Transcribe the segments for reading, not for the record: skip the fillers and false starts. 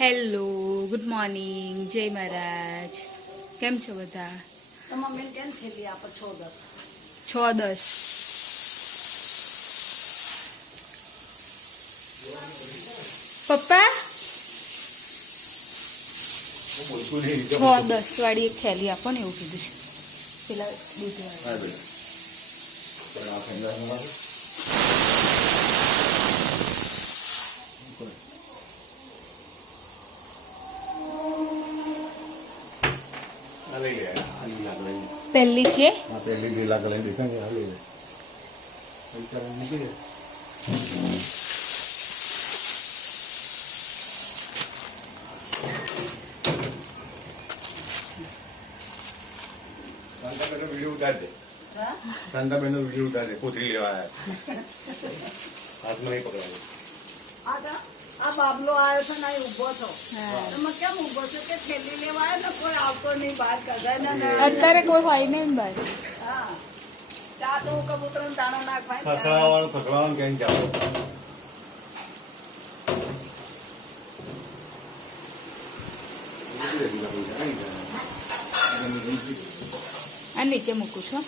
Hello, good morning, જય મહારાજ. કેમ છો બધા? છ દસ. પપ્પા 6:10 વાળી એક થેલી આપો ને, એવું કીધું છે પેલા દૂધવાળા. પહેલી છે. પહેલી લીલા કલર દેખાય હાલે મૂકી દે. કાંતાબેનનો વિડીયો ઉતાર દે. કાંતાબેનનો વિડીયો ઉતાર દે. કોથળી લેવા આવ્યા હાથમાં નહીં પકડાય. આ બાબલો આવ્યો છે ને ઉભો છો. એમાં કેમ ઉભો છો કે થેલી લેવા આવ્યો ને કોઈ આવતો નહીં બહાર કઢાય ને. અત્યારે કોઈ હોય નહીં બસ. હા ચા તો કબૂતર દાણો નાખવાય. ખખડાવાનું કેમ જાવ. આ નીચે મૂકું છું.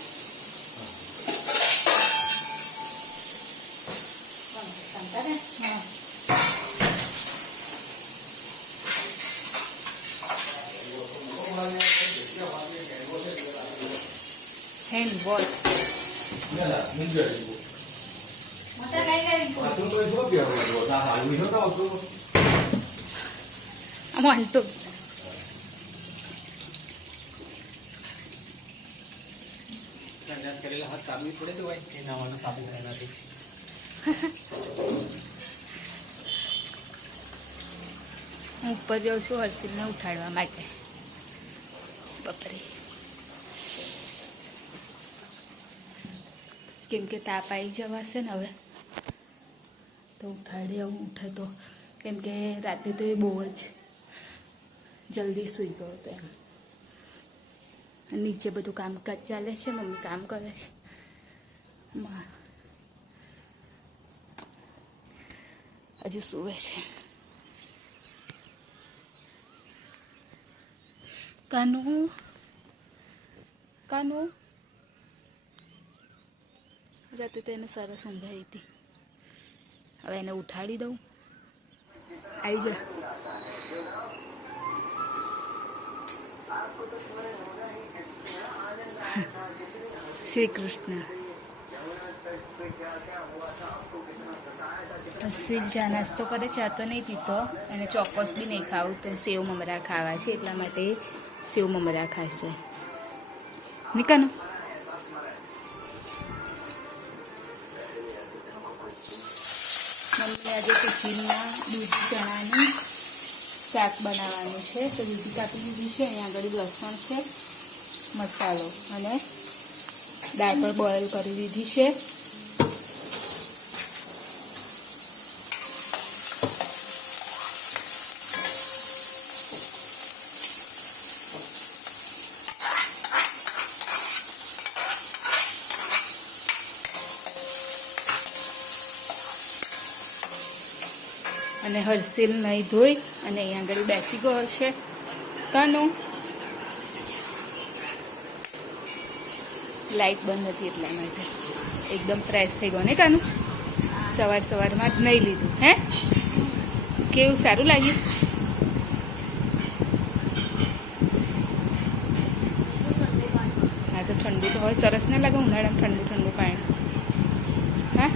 Hand wash. વાંધો કરેલા હાથ સાબુ પડે તો ભાઈ એ નાવાનો સાબુ એનાથી હું ઉપર જાઉં છું હર્ષિલને ઉઠાડવા માટે. બપોરે કેમ કે તાપ આવી જવાશે ને હવે તો ઉઠાડી આવું. ઉઠે તો કેમ કે રાતે તો એ બહુ જ જલ્દી સૂઈ ગયો હતો એમ. નીચે બધું કામકાજ ચાલે છે, મમ્મી કામ કરે છે. હજુ સૂવે છે. કાનું કાનું રાતે તો એને સરસ ઊંઘ આવી હતી. હવે એને ઉઠાડી દઉં. આવી જા. શ્રી કૃષ્ણ. હર્ષિલ ચા નાસ્તો કરે, ચા તો નહીં પીતો. એને ચોક્કસ બી નહીં ખાવું તો સેવ મમરા ખાવા છે, એટલા માટે સેવ મમરા ખાશે. નીકાનું મમ્મીને આજે ટિફિનમાં દૂધી ચણાનું શાક બનાવવાનું છે. તો દૂધી કાપી દીધી છે. અહીંયા આગળ લસણ છે, મસાલો અને દાળ પણ બોઇલ કરી દીધી છે. અને હર્ષિલ નહીં ધોઈ અને અહીંયા આગળ બેસી ગયો છે. કાનું લાઈટ બંધ હતી એટલા માટે એકદમ ફ્રેશ થઈ ગયો ને. કાનું સવારમાં જ નહીં લીધું. હે કેવું સારું લાગ્યું? હા તો ઠંડુ તો હોય, સરસ ના લાગે ઉનાળામાં ઠંડુ ઠંડુ પાણી. હા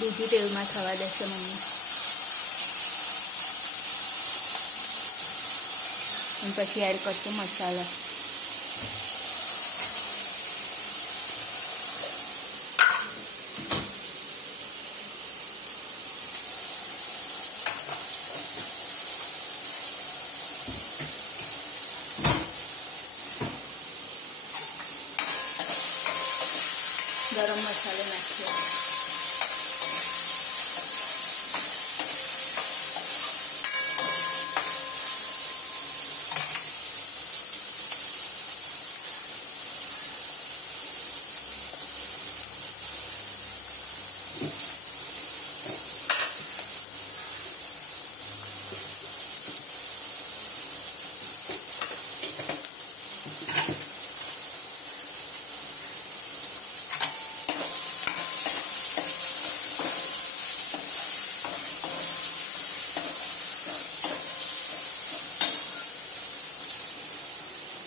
દૂધી તેલમાં થવા દેશે મમ્મી. અને પછી એડ કરશું મસાલા. ગરમ મસાલો નાખ્યો.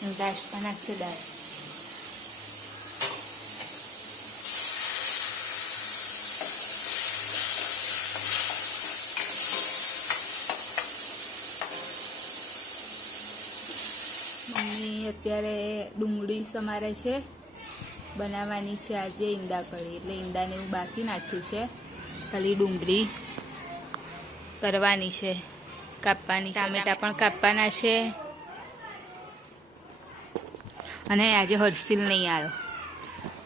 લાસ્ટમાં નાખશે દાળ. મમ્મી અત્યારે ડુંગળી સમારે છે. બનાવવાની છે આજે ઈંડા કઢી, એટલે ઈંડાને એવું બાકી નાખ્યું છે. ખાલી ડુંગળી કરવાની છે, કાપવાની. ટામેટા પણ કાપવાના છે. અને આજે હર્ષિલ નહીં આવ્યો,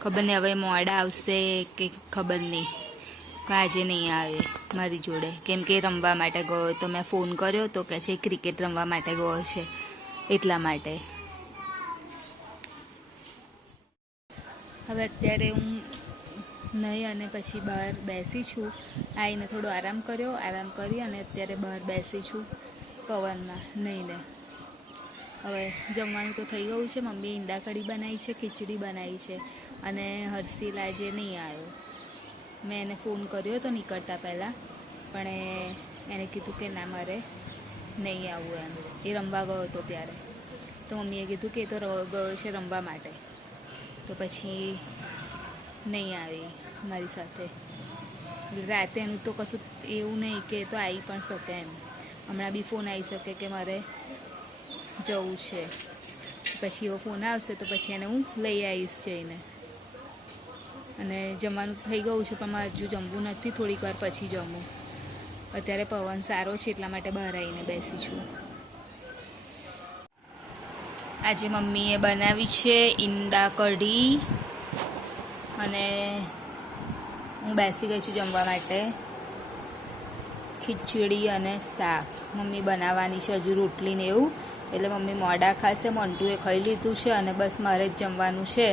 ખબર નહીં હવે મોડા આવશે કે ખબર નહીં. આજે નહીં આવે મારી જોડે, કેમ કે રમવા માટે ગયો તો મેં ફોન કર્યો તો કે છે ક્રિકેટ રમવા માટે ગયો છે, એટલા માટે. હવે અત્યારે હું નહીં અને પછી બહાર બેસી છું. આવીને થોડો આરામ કર્યો, આરામ કરી અને અત્યારે બહાર બેસી છું પવનમાં નહીંને. હવે જમવાનું તો થઈ ગયું છે. મમ્મી ઈંડા કઢી બનાવી છે, ખીચડી બનાવી છે. અને હર્ષિલ આજે નહીં આવ્યો. મેં એને ફોન કર્યો તો નીકળતા પહેલાં, પણ એને કીધું કે ના મારે નહીં આવવું એમ. એ રમવા ગયો હતો ત્યારે. તો મમ્મીએ કીધું કે એ તો ગયો છે રમવા માટે, તો પછી નહીં આવી મારી સાથે. રાતે એનું તો કશું એવું નહીં કે તો આવી પણ શકે એમ. હમણાં બી ફોન આવી શકે કે મારે જવું છે, પછી એવો ફોન આવશે તો પછી એને હું લઈ આવીશ જઈને. અને જમવાનું થઈ ગયું છે, પણ મારે હજુ જમવું નથી, થોડીક વાર પછી જમું. અત્યારે પવન સારો છે એટલા માટે બહાર આવીને બેસી છું. આજે મમ્મીએ બનાવી છે ઈંડા કઢી, અને હું બેસી ગઈ છું જમવા માટે. ખીચડી અને શાક મમ્મી બનાવવાની છે, હજુ રોટલી ને એવું. એટલે મમ્મી મોડા ખાશે, મોન્ટુએ ખાઈ લીધું છે અને બસ મારે જ જમવાનું છે.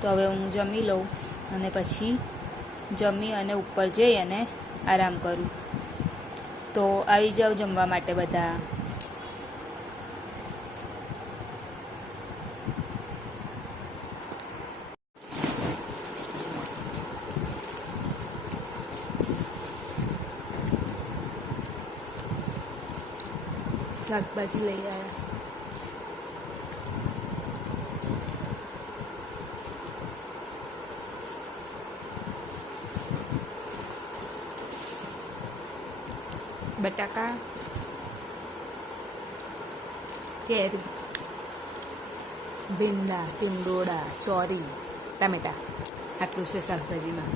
તો હવે હું જમી લઉં અને પછી જમી અને ઉપર જઈ અને આરામ કરું. તો આવી જાઓ જમવા માટે બધા. શાકભાજી લઈ આવ્યા. બટાકા, કેરી, ભીંડા, ટીંડોળા, ચોરી, ટામેટા. આટલું છે શાકભાજીમાં.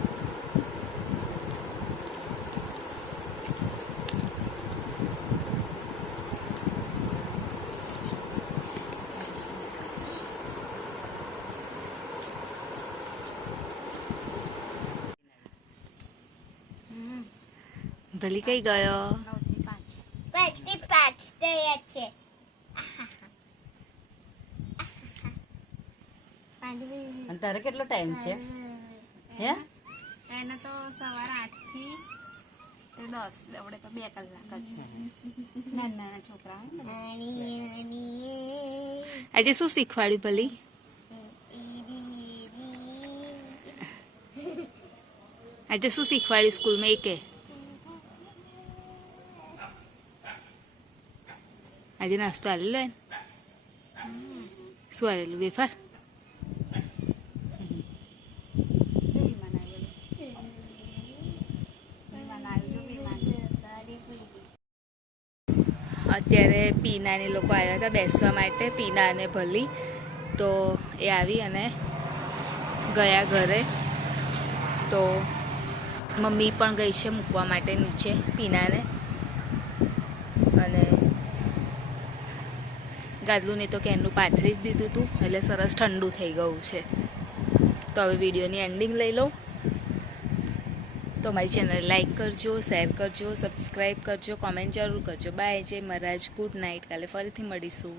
ભલી કઈ ગયો? 9 થી 5 તૈયાર છે. અને તારે કેટલો ટાઈમ છે? હે એને તો સવારે 8 થી 10 આપણે તો 2 કલાક જ છે. નાના છોકરા. આજે શું શીખવાડ્યું ભલી? આજે શું શીખવાડ્યું સ્કૂલમાં એ કે? આજે નાસ્તો આલેલો ને? શું આલેલું? વેફર? અત્યારે પીનાને લોકો આવ્યા હતા બેસવા માટે, પીના અને ભલી. તો એ આવી અને ગયા ઘરે. તો મમ્મી પણ ગઈ છે મૂકવા માટે નીચે પીનાને. અને ગાદલુંને તો કેનનું પાથરી જ દીધું હતું, એટલે સરસ ઠંડુ થઈ ગયું છે. તો હવે વિડીયોની એન્ડિંગ લઈ લઉં. તો મારી ચેનલ લાઈક કરજો, શેર કરજો, સબસ્ક્રાઈબ કરજો, કોમેન્ટ જરૂર કરજો. બાય. જય મહારાજ. Good night. કાલે ફરીથી મળીશું.